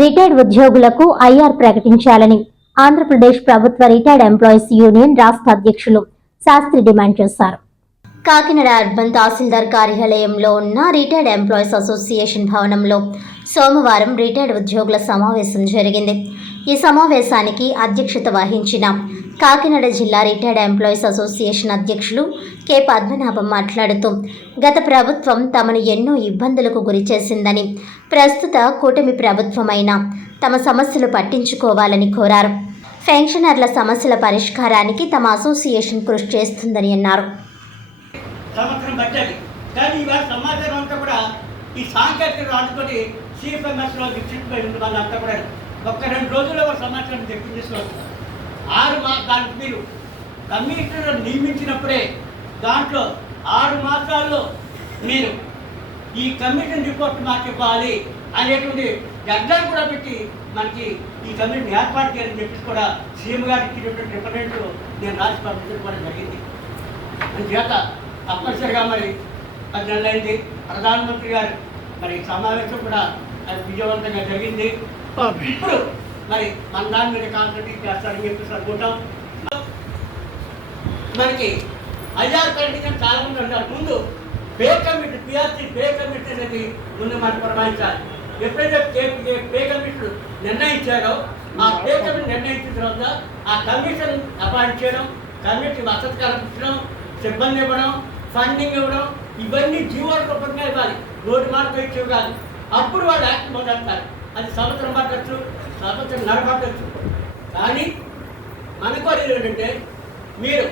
Retired ఉద్యోగులకు IR ప్రకటించాలని ఆంధ్రప్రదేశ్ ప్రభుత్వ రిటైర్డ్ ఎంప్లాయీస్ యూనియన్ రాష్ట్ర అధ్యక్షులు శాస్త్రి డిమాండ్ చేశారు. కాకినాడ అర్బన్ తహసీల్దార్ కార్యాలయంలో ఉన్న రిటైర్డ్ ఎంప్లాయీస్ అసోసియేషన్ భవనంలో సోమవారం రిటైర్డ్ ఉద్యోగుల సమావేశం జరిగింది. ఈ సమావేశానికి అధ్యక్షత వహించిన కాకినాడ జిల్లా రిటైర్డ్ ఎంప్లాయీస్ అసోసియేషన్ అధ్యక్షులు కె పద్మనాభం మాట్లాడుతూ, గత ప్రభుత్వం తమను ఎన్నో ఇబ్బందులకు గురిచేసిందని, ప్రస్తుత కూటమి ప్రభుత్వమైన తమ సమస్యలు పట్టించుకోవాలని కోరారు. పెన్షనర్ల సమస్యల పరిష్కారానికి తమ అసోసియేషన్ కృషి చేస్తుందని అన్నారు. సంవత్సరం పట్టాలి కానీ ఇవాళ సమాచారం అంతా కూడా ఈ సాంకేతిక ఆడుకొని సిఎఫ్ఎంఎస్లో దిక్షిపోయి ఉంది. వాళ్ళంతా కూడా ఒక్క 2 రోజుల్లో సమాచారం తెప్పించేసుకోవచ్చు. 6 దానికి మీరు కమిషనర్ నియమించినప్పుడే దాంట్లో 6 మాసాల్లో మీరు ఈ కమిషన్ రిపోర్ట్ మాకు ఇవ్వాలి అనేటువంటి ఎగ్జామ్ కూడా పెట్టి మనకి ఈ కమిషన్ ఏర్పాటు చేయాలని చెప్పి కూడా సీఎం గారికి ఇచ్చినటువంటి రిప్రజెంట్ నేను రాసి పంపించడం కూడా జరిగింది. అందుచేత తప్పనిసరిగా మరి 10 నెలలైంది. ప్రధానమంత్రి గారు మరి సమావేశం కూడా అది విజయవంతంగా జరిగింది. ఇప్పుడు మరి మన దాని మీద కాన్సన్ట్రేట్ చేస్తారని చెప్పేసి అనుకుంటాం. మనకి ఐఆర్ ప్రకటించిన చాలా మంది అంటారు. ముందు pay committee PRC pay committee అనేది ముందు మనకు ప్రమాణించాలి. ఎప్పుడైతే పే కమిషన్ నిర్ణయించారో ఆ పే కమిషన్ నిర్ణయించిన తర్వాత ఆ కమిషన్ అపాయింట్ చేయడం, కమిటీ వసతి కల్పించడం, సిబ్బంది ఇవ్వడం, ఫండింగ్ ఇవ్వడం, ఇవన్నీ జీవోల రూపంగా ఇవ్వాలి. రోడ్డు మార్గం ఇచ్చేవి కాదు. అప్పుడు వాళ్ళు యాక్ట్ మొదలెడతారు. అది సంవత్సరం పట్టచ్చు, సంవత్సరం పట్టచ్చు. కానీ మనకు ఏంటంటే మీరు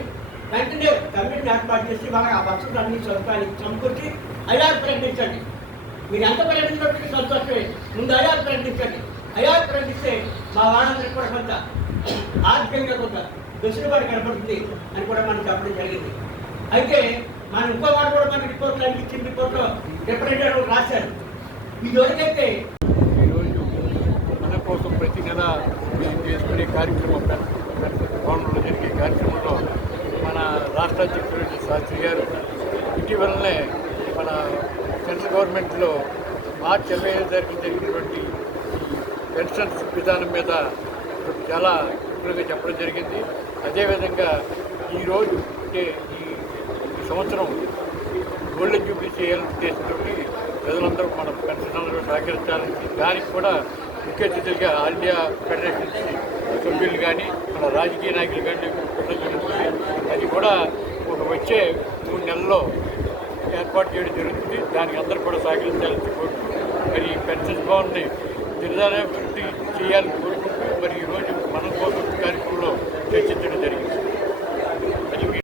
వెంటనే కమిటీని ఏర్పాటు చేసి మనకు ఆ వసతులు అన్ని సదుపాయాలు సమకూర్చి ఐఆర్ ప్రకటించండి. మీరు ఎంత ప్రకటించినప్పటికీ సంతోషమే. ముందు ఐఆర్ ప్రకటించండి. ఐఆర్ ప్రకటిస్తే మా వాళ్ళందరికీ కూడా కొంత ఆర్థికంగా కొంత వెసులుబాటు కనపడుతుంది అని కూడా మనం చెప్పడం జరిగింది. అయితే మనం ఇంకో మాట కూడా మన రిపోర్ట్లో అన్ని ఇచ్చిన రిపోర్ట్లో రిప్రజెంటేటివ్ రాశారు. ఇది వరకైతే ఈరోజు మన కోసం ప్రతి నెల మేము చేసుకునే కార్యక్రమం భవనంలో జరిగే కార్యక్రమంలో మన రాష్ట్ర అధ్యక్షుడు శాస్త్రి గారు ఇటీవలనే మన సెంట్రల్ గవర్నమెంట్లో మార్చి 25 తారీఖు జరిగినటువంటి పెన్షన్స్ విధానం మీద చాలా విపులంగా చెప్పడం జరిగింది. అదేవిధంగా ఈరోజు అంటే ఈ సంవత్సరం గోల్డెన్ జూబ్లీ చేయాలని ఉద్దేశంతో ప్రజలందరూ మన పెన్షనర్లు సహకరించాలని, దానికి కూడా ముఖ్య అతిథులుగా ఆల్ ఇండియా ఫెడరేషన్ సభ్యులు కానీ మన రాజకీయ నాయకులు కానీ జరుగుతుంది. అది కూడా వచ్చే 3 నెలల్లో ఏర్పాటు చేయడం జరుగుతుంది. దానికి అందరూ కూడా సహకరించాలని కోరుకుంటూ మరి పెన్షన్ భవన్ని దినదాభివృద్ధి చేయాలని కోరుకుంటూ మరి ఈరోజు మన కోసం కార్యక్రమంలో చర్చించడం జరిగింది.